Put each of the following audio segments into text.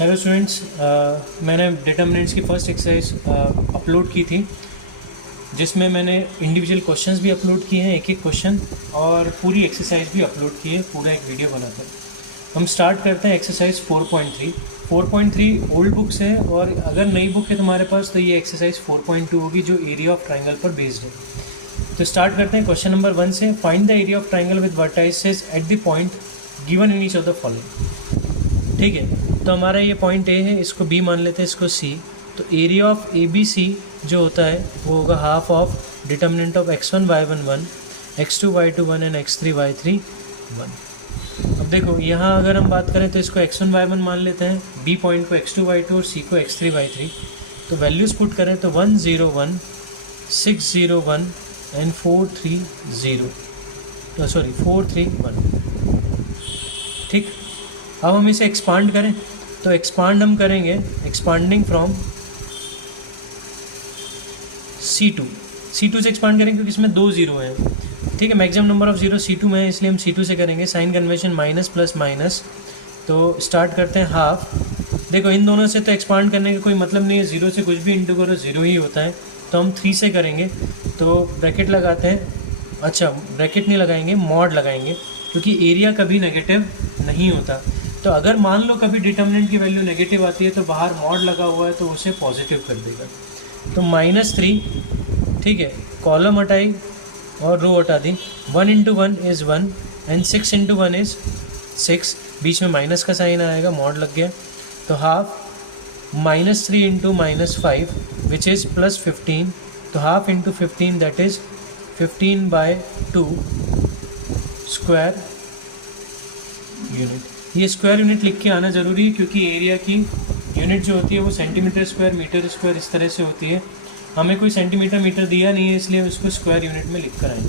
Hello students, मैंने determinants की first exercise upload की थी, जिसमें मैंने इंडिविजुअल क्वेश्चंस भी अपलोड किए हैं, एक एक क्वेश्चन, और पूरी एक्सरसाइज भी अपलोड की है, पूरा एक वीडियो बनाकर। हम स्टार्ट करते हैं एक्सरसाइज 4.3। 4.3 ओल्ड बुक्स है, और अगर नई बुक है तुम्हारे पास तो ये एक्सरसाइज 4.2 होगी, जो एरिया ऑफ ट्राइंगल पर बेस्ड है। तो स्टार्ट करते हैं क्वेश्चन नंबर 1 से। Find the area of triangle with vertices at the point given in each of the following. ठीक है, तो हमारा ये पॉइंट ए है, इसको बी मान लेते हैं, इसको सी। तो area of A B C जो होता है वो होगा half of determinant of x1 y1 1, x2 y2 1 and x3 y3 1। अब देखो यहाँ अगर हम बात करें तो इसको x1 y1 मान लेते हैं, बी पॉइंट को x2 y2 और सी को x3 y3। तो वैल्यूज़ पुट करें तो 1 0 1 6 0 1 एंड 4 3 0, सॉरी 4 3 1। ठीक, अब हम इसे एक्सपांड करें तो एक्सपांड हम करेंगे, एक्सपांडिंग फ्रॉम C2 से एक्सपांड करेंगे क्योंकि इसमें 2 जीरो हैं। ठीक है, maximum number of zero C2 में है, इसलिए हम C2 से करेंगे। Sign convention minus plus minus, तो स्टार्ट करते हैं हाफ। देखो इन दोनों से तो एक्सपांड करने का कोई मतलब नहीं है, जीरो से कुछ भी इंटू करो जीरो ही होता है, तो हम 3 से करेंगे। तो ब्रैकेट लगाते हैं, अच्छा ब्रैकेट नहीं लगाएंगे, मॉड लगाएंगे, क्योंकि एरिया कभी नेगेटिव नहीं होता। तो अगर मान लो कभी डिटर्मिनेंट की वैल्यू नेगेटिव आती है तो बाहर मॉड लगा हुआ है तो उसे पॉजिटिव कर देगा। तो -3, ठीक है, कॉलम हटाई और रो हटा दी। 1 × 1 इज़ 1 एंड 6 × 1 इज़ 6, बीच में माइनस का साइन आएगा, मॉड लग गया। तो हाफ -3 × -5 विच इज़ +15, तो half into 15 that is 15/2 square unit. ये स्क्वायर यूनिट लिख के आना ज़रूरी है, क्योंकि एरिया की यूनिट जो होती है वो सेंटीमीटर स्क्वायर, मीटर स्क्वायर इस तरह से होती है। हमें कोई सेंटीमीटर मीटर दिया नहीं है, इसलिए उसको स्क्वायर यूनिट में लिख कर आएंगे।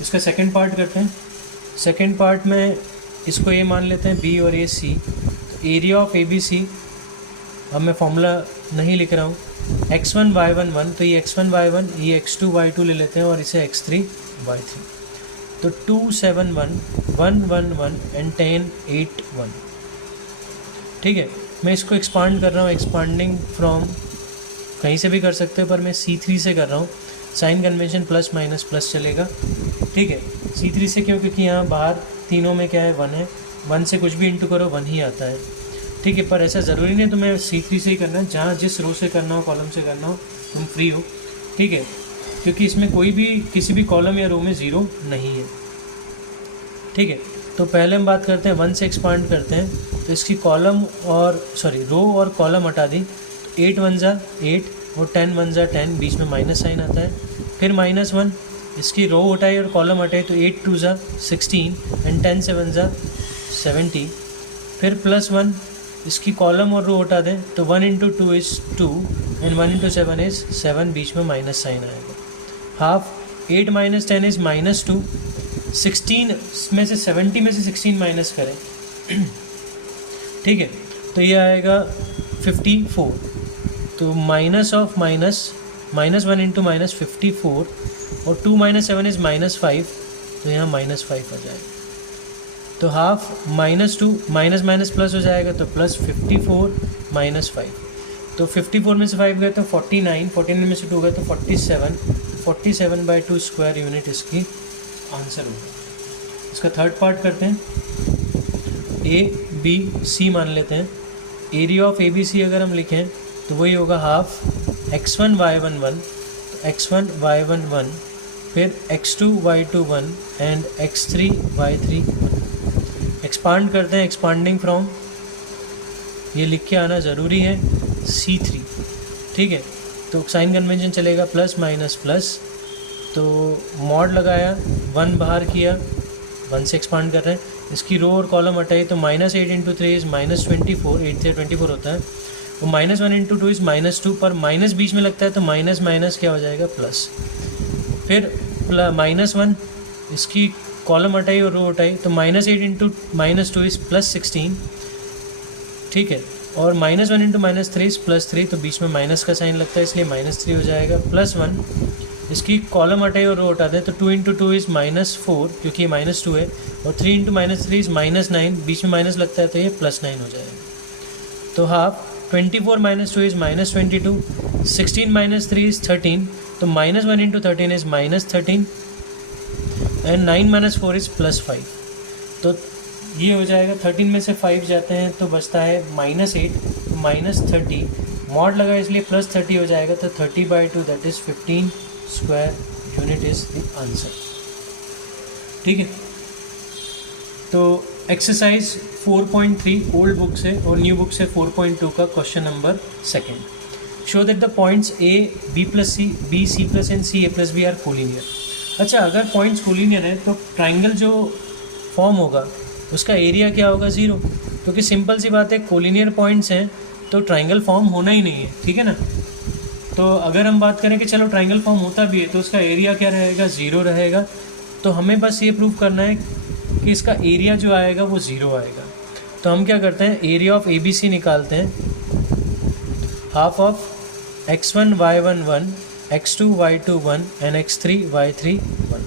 इसका सेकंड पार्ट करते हैं। सेकंड पार्ट में इसको ए मान लेते हैं, बी और ये सी। तो area of A B C, अब मैं फॉर्मूला नहीं लिख रहा हूँ, x1 y1 1, तो ये x1 y1, ये x2 y2 ले लेते हैं और इसे x3 y3। तो 2 7 1 1 1 1 एंड 10 8 1। ठीक है, मैं इसको एक्सपांड कर रहा हूँ, एक्सपांडिंग फ्रॉम कहीं से भी कर सकते हो, पर मैं C3 से कर रहा हूँ। Sign convention plus minus plus चलेगा। ठीक है, C3 से क्यों, क्योंकि यहाँ बाहर तीनों में क्या है, 1 है, 1 से कुछ भी इंटू करो 1 ही आता है। ठीक है, पर ऐसा ज़रूरी नहीं तो मैं C3 से ही करना है, जहाँ जिस रो से करना हो, कॉलम से करना हो, तुम फ्री हो। ठीक है, क्योंकि इसमें कोई भी किसी भी कॉलम या रो में ज़ीरो नहीं है। ठीक है, तो पहले हम बात करते हैं 1 से एक्सपांड करते हैं, तो इसकी कॉलम और रो और कॉलम हटा दी। तो 8 1 ज़ा 8 और 10 1 ज़ा 10, बीच में माइनस साइन आता है। फिर -1, इसकी रो हटाई और कॉलम हटाई, तो 8 2 ज़ा 16 एंड 10 7 ज़ा 70। फिर +1, इसकी कॉलम और रो हटा दें, तो 1 × 2 इज़ 2 एंड 1 × 7 इज़ 7, बीच में माइनस साइन आएगा। हाफ 8 - 10 इज़ -2, 16 में से 70 में से 16 माइनस करें। ठीक है, तो ये आएगा 54। तो माइनस ऑफ माइनस, -1 × -54, और 2 - 7 इज़ -5, तो यहाँ -5 आ जाएगा। तो हाफ -2 माइनस माइनस प्लस हो जाएगा, तो +54 -5। तो 54 में से 5 गए तो 49, 49 में से 2 गए तो 47, 47/2 स्क्वायर यूनिट इसकी आंसर होगा। इसका थर्ड पार्ट करते हैं। ए बी सी मान लेते हैं। Area of A B C अगर हम लिखें तो वही होगा हाफ x1 y1 1, तो x1 y1 1, फिर x2 y2 1 and x3 y3 1। Expand करते हैं, एक्सपांडिंग फ्रॉम, ये लिख के आना ज़रूरी है, C3। ठीक है, तो साइन कन्वेंशन चलेगा प्लस माइनस प्लस, तो मॉड लगाया, 1 बाहर किया, 1 से एक्सपांड कर रहे हैं। इसकी रो और कॉलम हटाई, तो -8 × 3 इज़ -24, 8 से 24 होता है। तो -1 × 2 इज़ -2, पर माइनस बीच में लगता है तो माइनस माइनस क्या हो जाएगा, प्लस। फिर -1, इसकी कॉलम हटाई और रो हटाई, तो -8 × -2 इज़ +16। ठीक है, और -1 × -3 इज़ +3, तो बीच में माइनस का साइन लगता है, इसलिए -3 हो जाएगा। +1 इसकी कॉलम हटाई और रो हटा दें तो 2 इंटू टू इज़ -4 क्योंकि ये -2 है, और 3 इंटू -3 इज़ -9, बीच में माइनस लगता है तो ये +9 हो जाएगा। तो हाफ 24 - 2 इज़ -22, 16 - 3 इज़ 13, तो -1 इंटू 13 इज़ -13 एंड 9 - 4 इज़ +5। तो ये हो जाएगा 13 में से 5 जाते हैं तो बचता है -8 -30, मॉड लगा इसलिए +30 हो जाएगा, तो 30/2 that is 15 square unit is the answer. ठीक है, तो एक्सरसाइज 4.3 ओल्ड बुक से और न्यू बुक से 4.2 का question number 2। Show that the points A B+C B C+ and C A+B are collinear. अच्छा, अगर पॉइंट्स कोलिनियर है तो ट्राइंगल जो फॉर्म होगा उसका एरिया क्या होगा? 0, क्योंकि सिंपल सी बात है, कोलिनियर पॉइंट्स हैं तो ट्राइंगल फॉर्म होना ही नहीं है। ठीक है ना। तो अगर हम बात करें कि चलो ट्राइंगल फॉर्म होता भी है तो उसका एरिया क्या रहेगा? 0 रहेगा। तो हमें बस ये प्रूव करना है कि इसका एरिया जो आएगा वो 0 आएगा। तो हम क्या करते हैं, एरिया ऑफ ABC निकालते हैं, half of x1 y1 1 x2 y2 1 and x3 y3 1।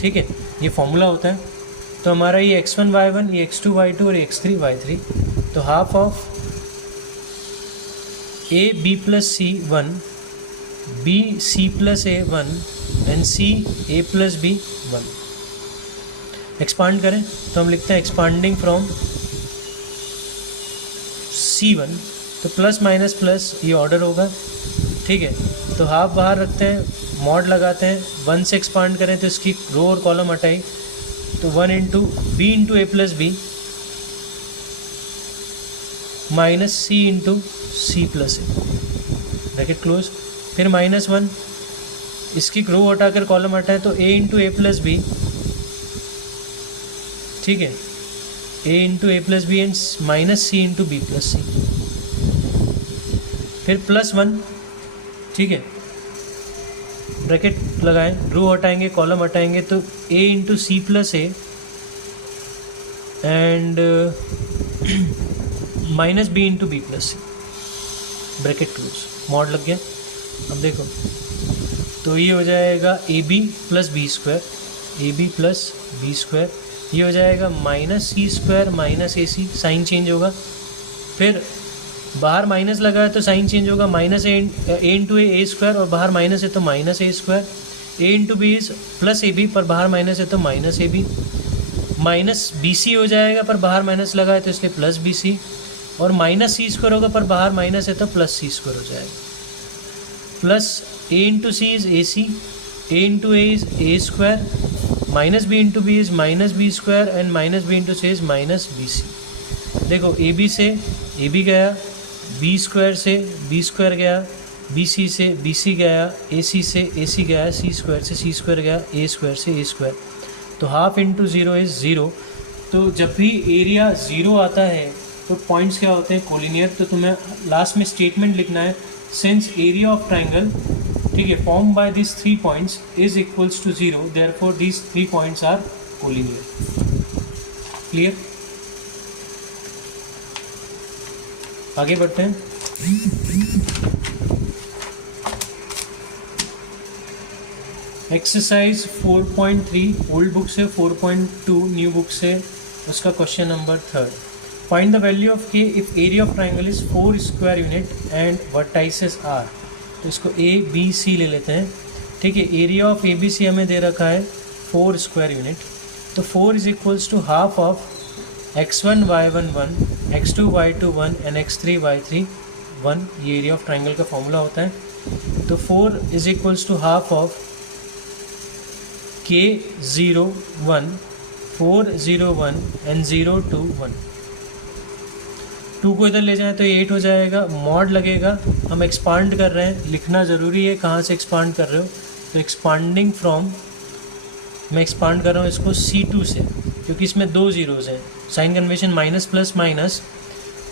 ठीक है, ये फॉर्मूला होता है। तो हमारा ये x1 y1, ये x2 y2 और x3 y3, तो half of A B + C 1 B C + A 1 and C A + B 1। Expand करें तो हम लिखते हैं एक्सपांडिंग फ्रॉम C1, तो प्लस माइनस प्लस ये ऑर्डर होगा। ठीक है, तो हाफ बाहर रखते हैं, मॉड लगाते हैं, 1 से एक्सपांड करें तो इसकी रो और कॉलम हटाई, तो 1 into B into A + B minus C into C + A, bracket close, फिर -1, इसकी रो हटाकर कॉलम हटाएं तो A इंटू A + B, ठीक है, A into A + B and minus C into B + C, फिर +1। ठीक है, ब्रैकेट लगाएं, रो हटाएंगे, कॉलम हटाएंगे तो A into C + A and minus B into B + C, bracket close, mod लग गया। अब देखो तो ये हो जाएगा AB + B², AB + B², ये हो जाएगा -C² - AC, साइन चेंज होगा, फिर बाहर माइनस लगा है तो साइन चेंज होगा, -A इंटू A² और बाहर माइनस है तो -A², A into B is +AB पर बाहर माइनस है तो -AB, -BC हो जाएगा पर बाहर माइनस लगा है तो इसलिए +BC, और -C² होगा पर बाहर माइनस है तो +C² हो जाएगा, plus A into C is AC, A into A is A², -B into B is -B² and -B into C is -BC। देखो AB से AB गया, B² से B² गया, BC से BC गया, AC से AC गया, C² से C² गया, A² से A², तो हाफ इंटू 0 इज़ 0। तो जब भी एरिया 0 आता है तो पॉइंट्स क्या होते हैं? कोलिनियर। तो तुम्हें लास्ट में स्टेटमेंट लिखना है, सिंस एरिया ऑफ ट्राइंगल, ठीक है, form by this 3 points is equals to 0, therefore these 3 points are collinear. Clear? आगे बढ़ते हैं। एक्सरसाइज 4.3 ओल्ड बुक से, 4.2 न्यू बुक से, उसका question number 3। Find the value of K if area of triangle is 4 square unit and vertices are. तो इसको A B C ले लेते हैं। ठीक है, एरिया ऑफ ABC हमें दे रखा है 4 स्क्वायर यूनिट, तो 4 is equals to half of x1 y1 1 x2 y2 1 and x3 y3 1। ये एरिया ऑफ ट्राइंगल का फॉर्मूला होता है। तो 4 is equals to half of K0 1 4 0 1 and 0 2 1। 2 को इधर ले जाएं तो ये 8 हो जाएगा, मॉड लगेगा, हम एक्सपांड कर रहे हैं, लिखना ज़रूरी है कहाँ से एक्सपांड कर रहे हो। तो एक्सपांडिंग फ्रॉम, मैं एक्सपांड कर रहा हूँ इसको C2 से, क्योंकि इसमें 2 ज़ीरोज़ हैं, sign convention minus plus minus,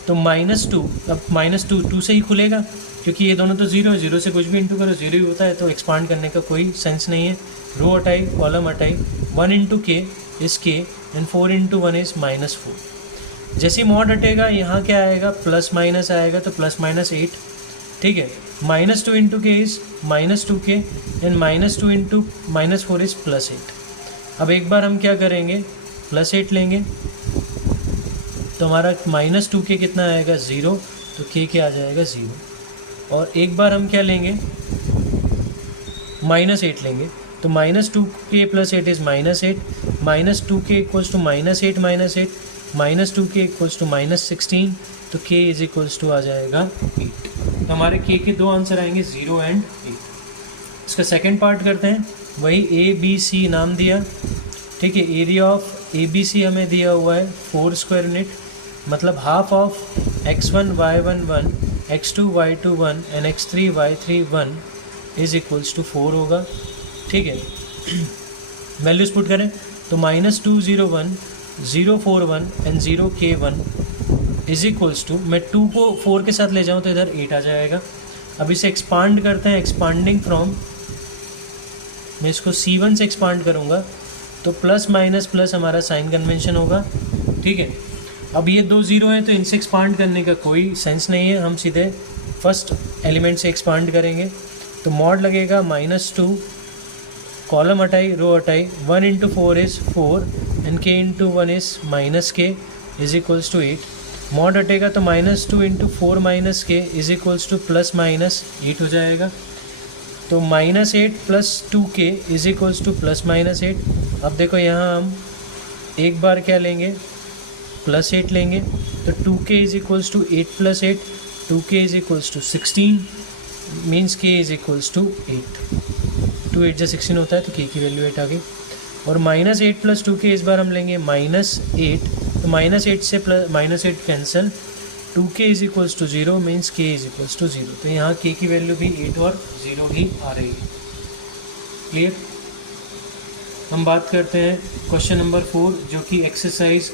तो -2, अब -2 से ही खुलेगा क्योंकि ये दोनों तो 0 है, 0 से कुछ भी इंटू करो 0 ही होता है, तो एक्सपांड करने का कोई सेंस नहीं है। रो हटाई, कॉलम हटाई, 1 into K is K and 4 into 1 is -4। जैसे ही मॉड हटेगा यहाँ क्या आएगा? प्लस माइनस आएगा, तो +-8, ठीक है। -2 इंटू के is -2k and -2 into -4 is +8। अब एक बार हम क्या करेंगे, +8 लेंगे तो हमारा -2k कितना आएगा 0, तो k क्या आ जाएगा 0। और एक बार हम क्या लेंगे, -8 लेंगे तो -2k + 8 is -8, -2k equals to -8 -8, -2k equals to -16, तो k इज इक्वल्स टू आ जाएगा 8। तो हमारे k के दो आंसर आएंगे 0 एंड 8। इसका सेकंड पार्ट करते हैं, वही ABC नाम दिया, ठीक है। एरिया ऑफ ABC हमें दिया हुआ है 4 स्क्वायर यूनिट, मतलब half of x1 y1 1 x2 y2 1 and x3 y3 1 is equals to 4 होगा, ठीक है। वैल्यूज पुट करें तो -201 041 and 0k1 is equals to, मैं 2 को 4 के साथ ले जाऊँ तो इधर 8 आ जाएगा। अब इसे एक्सपांड करते हैं, एक्सपांडिंग फ्रॉम, मैं इसको C1 से एक्सपांड करूँगा तो प्लस माइनस प्लस हमारा साइन कन्वेंशन होगा, ठीक है। अब ये 2 0 हैं तो इनसे एक्सपांड करने का कोई सेंस नहीं है, हम सीधे फर्स्ट एलिमेंट से एक्सपांड करेंगे। तो मॉड लगेगा -2, कॉलम हटाई रो हटाई, 1 into 4 is 4 and k into 1 is -k is equals to 8। Mod हटेगा तो -2 into 4 -k is equals to +-8 हो जाएगा। तो -8 + 2k इज इक्वल्स टू +-8। अब देखो यहाँ हम एक बार क्या लेंगे, +8 लेंगे तो 2k is equals to 8 + 8, 2k is equals to 16 means k is equals to 8। 2 8 जा 16 होता है तो k की वैल्यू 8 आ गई। और -8 + 2k इस बार हम लेंगे -8, तो -8 से -8 cancel, 2k is equals to 0 means k is equals to 0। तो यहाँ k की वैल्यू भी 8 और 0 ही आ रही है। क्लियर। हम बात करते हैं क्वेश्चन नंबर 4 जो कि एक्सरसाइज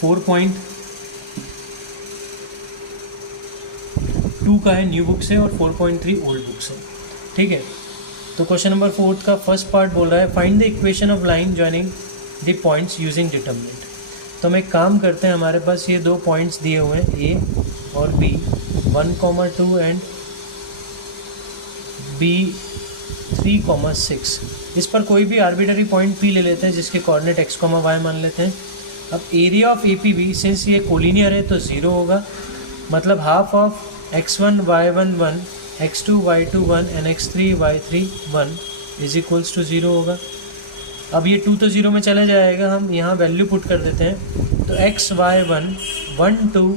4.2 का है, न्यू बुक से, और 4.3 ओल्ड बुक से, ठीक है। तो क्वेश्चन नंबर 4 का फर्स्ट पार्ट बोल रहा है find the equation of line joining the points using determinant. तो हम एक काम करते हैं, हमारे पास ये 2 पॉइंट्स दिए हुए हैं A और B, 1,2 एंड B3,6। इस पर कोई भी आर्बिटरी पॉइंट P ले लेते हैं जिसके कोऑर्डिनेट x, y मान लेते हैं। अब एरिया ऑफ APB सिंस ये कोलिनियर है तो 0 होगा, मतलब half of x1 y1 1 x2 y2 1 and x3 y3 1 is equals to 0 होगा। अब ये 2 तो 0 में चला जाएगा, हम यहाँ वैल्यू पुट कर देते हैं तो x y1 1 2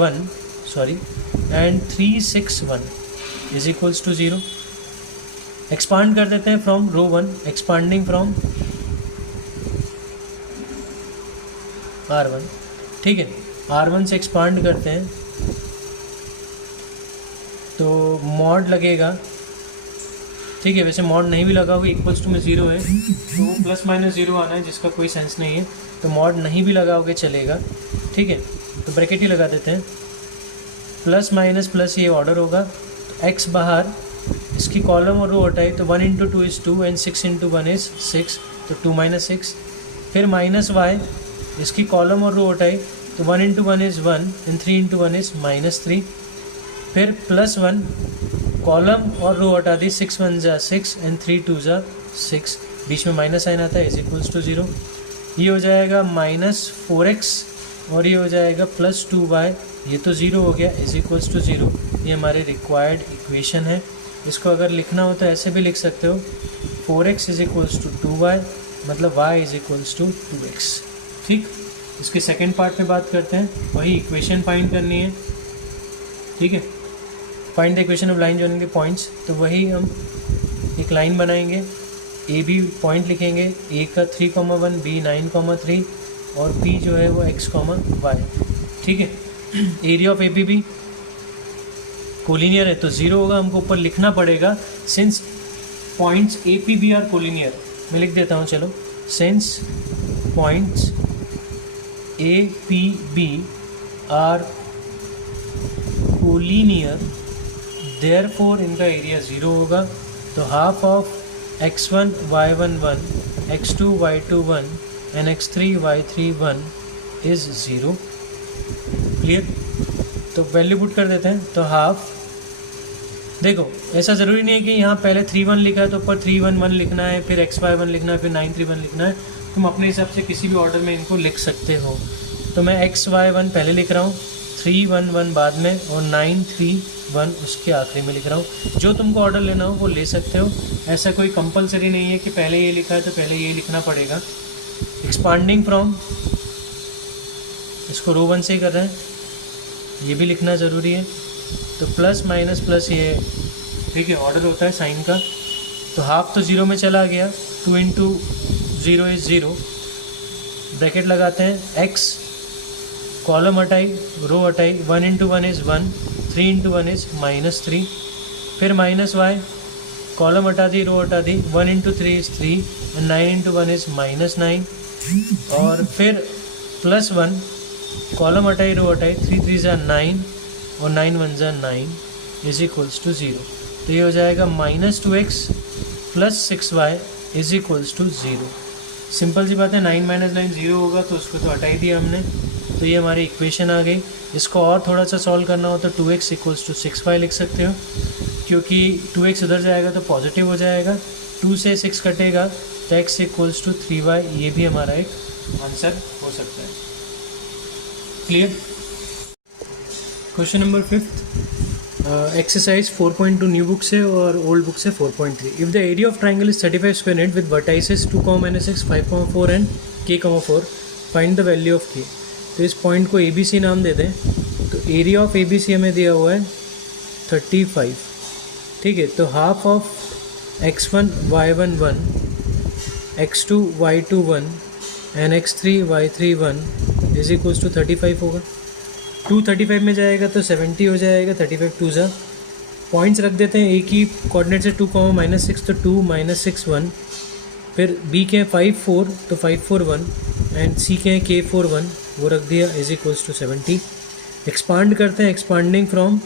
1 sorry and 3 6 1 is equals to 0। Expand कर देते हैं from row 1, expanding from R1, ठीक है। R1 से एक्सपांड करते हैं तो मॉड लगेगा, ठीक है। वैसे मॉड नहीं भी लगा होगा, इक्वल्स टू में 0 है तो ±0 आना है जिसका कोई सेंस नहीं है, तो मॉड नहीं भी लगाओगे चलेगा, ठीक है। तो ब्रैकेट ही लगा देते हैं, प्लस माइनस प्लस ये ऑर्डर होगा, तो x बाहर, इसकी कॉलम और रो हटाई तो 1 into 2 is 2 and 6 into 1 is 6, तो 2 - 6। फिर -y, इसकी कॉलम और रो हटाई तो 1 into 1 is 1 and 3 into 1 is -3। फिर +1, कॉलम और रो हटा दी, 6 1 जा 6 एंड 3 2 जा 6, बीच में माइनस साइन आता है, इज इक्वल्स टू 0। ये हो जाएगा -4x और ये हो जाएगा +2y, ये तो 0 हो गया, इज इक्वल्स टू 0। ये हमारे रिक्वायर्ड इक्वेशन है। इसको अगर लिखना हो तो ऐसे भी लिख सकते हो, 4x is equals to 2y, मतलब y is equals to 2x, ठीक। इसके सेकेंड पार्ट में बात करते हैं, वही इक्वेशन फाइंड करनी है, ठीक है। Find the equation of line joining the points, तो वही हम एक लाइन बनाएंगे, ए बी पॉइंट लिखेंगे, ए का 3,1, बी 9,3 और पी जो है वो x, y, ठीक है। एरिया ऑफ APB कोलिनियर है तो 0 होगा, हमको ऊपर लिखना पड़ेगा since points APB are collinear. मैं लिख देता हूँ, चलो, since points APB are collinear therefore इनका एरिया 0 होगा। तो half of x1 y1 1 x2 y2 1 and x3 y3 1 is 0। Clear. तो वैल्यू पुट कर देते हैं। तो हाफ, देखो ऐसा ज़रूरी नहीं है कि यहाँ पहले 3 1 लिखा है तो ऊपर 3 1 1 लिखना है, फिर x y 1 लिखना है, फिर 9 3 1 लिखना है। तुम अपने हिसाब से किसी भी ऑर्डर में इनको लिख सकते हो। तो मैं x y 1 पहले लिख रहा हूँ, 3 1 1 बाद में, और 9 3 1 उसके आखिरी में लिख रहा हूँ। जो तुमको ऑर्डर लेना हो वो ले सकते हो, ऐसा कोई कंपलसरी नहीं है कि पहले ये लिखा है तो पहले ये लिखना पड़ेगा। एक्सपांडिंग फ्रॉम, इसको रो 1 से ही कर रहे हैं, ये भी लिखना ज़रूरी है। तो प्लस माइनस प्लस ये, ठीक है, ऑर्डर होता है साइन का। तो हाफ तो ज़ीरो में चला गया, 2 इंटू 0 इज़ 0, ब्रैकेट लगाते हैं। x, कॉलम हटाई, रो हटाई, 1 इंटू 1 इज़ 1, 3 इंटू 1 इज़ -3, फिर माइनस y, कॉलम हटा दी, रो हटा दी, 1 into 3 is 3, and 9 into 1 is -9, और फिर +1, कॉलम हटाई, रो हटाई, 3 3 ज़ा 9, और 9 1 ज़ा 9 इज इक्वल्स टू 0। तो ये हो जाएगा -2x + 6y is equals to 0। Simple सी बात है, 9 - 9 0 होगा, तो उसको तो हटा ही दिया हमने। तो ये हमारी इक्वेशन आ गई। इसको और थोड़ा सा सॉल्व करना हो तो 2x इक्वल्स टू 6y लिख सकते हो, क्योंकि 2x उधर जाएगा तो पॉजिटिव हो जाएगा, 2 से 6 कटेगा तो x इक्वल्स टू 3y। ये भी हमारा एक आंसर हो सकता है। Clear. Question number 5, exercise 4.2 new book से और ओल्ड बुक से 4.3। If the area of triangle is 35 square unit with vertices 2, -6, 5, 4 and k, 4, find the value of k। तो इस पॉइंट को ABC नाम दे दें। तो एरिया ऑफ ABC हमें दिया हुआ है 35, ठीक है। तो half of x1 y1 1, x2 y2 1 and x3 y3 1 is equals to 35 होगा। 2 35 में जाएगा तो 70 हो जाएगा, 35 2 ज़ा। पॉइंट्स रख देते हैं, एक ही कोऑर्डिनेट से 2, -6 तो 2 -6 1, फिर B के 5 4 तो 5 4 1, एंड C के K 4 1 वो रख दिया, इज इक्वल्स टू 70। एक्सपांड करते हैं, एक्सपांडिंग फ्रॉम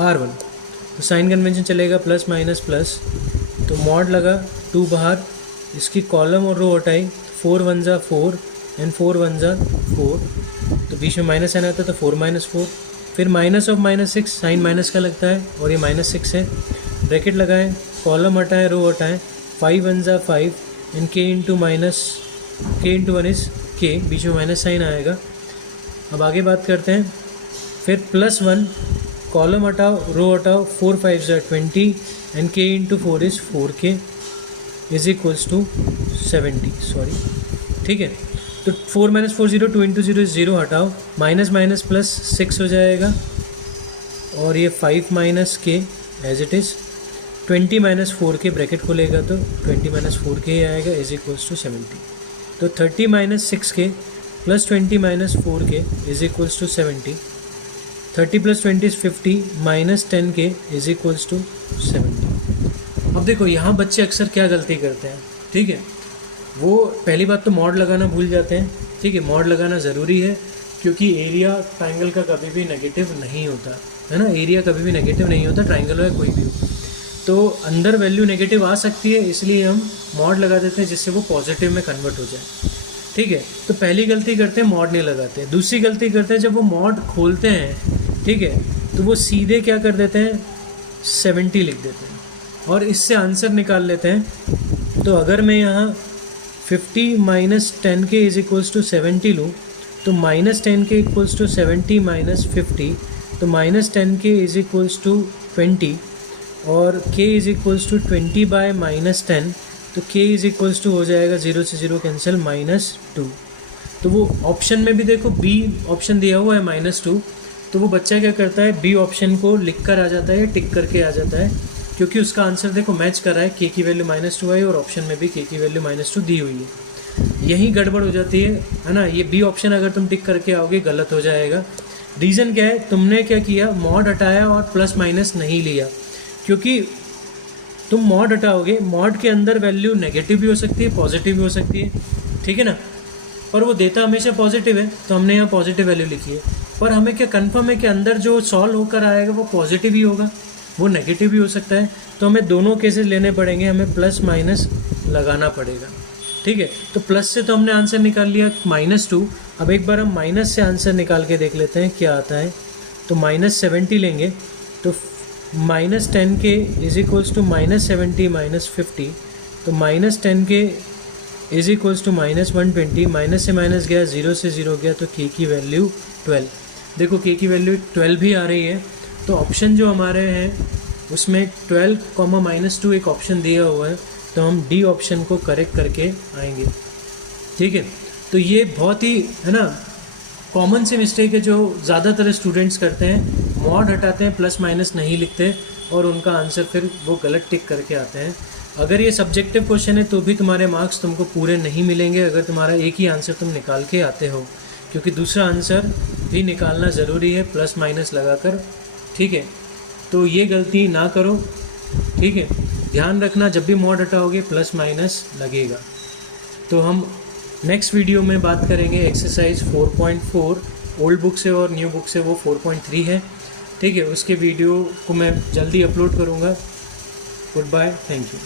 R1, तो साइन कन्वेंशन चलेगा प्लस माइनस प्लस, तो मॉड लगा, 2 बाहर, इसकी कॉलम और रो हटाई, 4 1 ज़ा 4 एंड 4 1 ज़ा 4, तो बीच में माइनस आना था तो 4 -4, फिर माइनस ऑफ -6, साइन माइनस का लगता है और ये -6 है, ब्रैकेट लगाएं, कॉलम हटाएं, रो हटाएं, 5 1 ज़ा 5 and k into 1 is k, बीच में माइनस साइन आएगा। अब आगे बात करते हैं, फिर +1, कॉलम हटाओ, रो हटाओ, 4 5 ज़ा 20 and k into 4 is 4k is equals to 70, sorry, ठीक है। तो 4 - 4 0, 2 इंटू 0 इज़ 0, हटाओ, माइनस माइनस प्लस 6 हो जाएगा, और ये 5 - k एज इट इज़, 20 - 4 के ब्रैकेट खोलेगा तो 20 - 4 के आएगा, इज इक्वल्स टू 70। तो 30 - 6k + 20 - 4k is equals to 70। 30 + 20 is 50, -10k is equals to 70। अब देखो यहाँ बच्चे अक्सर क्या गलती करते हैं, ठीक है, वो पहली बात तो मॉड लगाना भूल जाते हैं, ठीक है। मॉड लगाना ज़रूरी है, क्योंकि एरिया ट्राइंगल का कभी भी नेगेटिव नहीं होता है ना, एरिया कभी भी नेगेटिव नहीं होता, ट्राइंगल हो या कोई भी हो। तो अंदर वैल्यू नेगेटिव आ सकती है, इसलिए हम मॉड लगा देते हैं जिससे वो पॉजिटिव में कन्वर्ट हो जाए, ठीक है। तो पहली गलती करते हैं, मॉड नहीं लगाते। दूसरी गलती करते हैं, जब वो मॉड खोलते हैं, ठीक है, तो वो सीधे क्या कर देते हैं, 70 लिख देते हैं और इससे आंसर निकाल लेते हैं। तो अगर मैं यहाँ 50 - 10k इज इक्वल्स टू 70 लूँ, तो -10k इक्वल्स टू 70 - 50, तो -10k इज इक्वल्स टू 20, और k इज इक्वल्स टू 20/-10, तो k इज इक्वल्स टू हो जाएगा 0 से 0 कैंसिल, -2। तो वो ऑप्शन में भी देखो B ऑप्शन दिया हुआ है -2, तो वो बच्चा क्या करता है, B ऑप्शन को लिख कर आ जाता है, टिक करके आ जाता है, क्योंकि उसका आंसर देखो मैच कर रहा है, k की वैल्यू -2 आई और ऑप्शन में भी k की वैल्यू -2 दी हुई है। यही गड़बड़ हो जाती है ना। ये B ऑप्शन अगर तुम टिक करके आओगे गलत हो जाएगा। रीज़न क्या है, तुमने क्या किया, मॉड हटाया और प्लस माइनस नहीं लिया, क्योंकि तुम मॉड हटाओगे, मॉड के अंदर वैल्यू नेगेटिव भी हो सकती है, पॉजिटिव भी हो सकती है, ठीक है ना, पर वो देता हमेशा पॉजिटिव है, तो हमने यहाँ पॉजिटिव वैल्यू लिखी है। पर हमें क्या कंफर्म है कि अंदर जो सॉल्व होकर आएगा वो पॉजिटिव ही होगा, वो नेगेटिव भी हो सकता है। तो हमें दोनों केसेस लेने पड़ेंगे, हमें प्लस माइनस लगाना पड़ेगा, ठीक है। तो प्लस से तो हमने आंसर निकाल लिया -2, अब एक बार हम माइनस से आंसर निकाल के देख लेते हैं क्या आता है। तो -70 लेंगे तो -10k इज इक्वल्स टू -70 -50, तो -10k is equals to -120, minus से माइनस गया, 0 से 0 गया, तो k की वैल्यू 12। देखो k की वैल्यू 12 भी आ रही है। तो ऑप्शन जो हमारे हैं उसमें 12, -2 एक ऑप्शन दिया हुआ है, तो हम डी ऑप्शन को करेक्ट करके आएंगे। ठीक है, तो ये बहुत ही है ना कॉमन से मिस्टेक है जो ज़्यादातर स्टूडेंट्स करते हैं, मॉड हटाते हैं, प्लस माइनस नहीं लिखते और उनका आंसर फिर वो गलत टिक करके आते हैं। अगर ये सब्जेक्टिव क्वेश्चन है तो भी तुम्हारे मार्क्स तुमको पूरे नहीं मिलेंगे अगर तुम्हारा एक ही आंसर तुम निकाल के आते हो, क्योंकि दूसरा आंसर भी निकालना ज़रूरी है प्लस माइनस लगाकर। ठीक है, तो ये गलती ना करो। ठीक है, ध्यान रखना जब भी मॉड हटाओगे प्लस माइनस लगेगा। तो हम नेक्स्ट वीडियो में बात करेंगे एक्सरसाइज 4.4, ओल्ड बुक से और न्यू बुक से वो 4.3 है। ठीक है, उसके वीडियो को मैं जल्दी अपलोड करूँगा। Goodbye, thank you.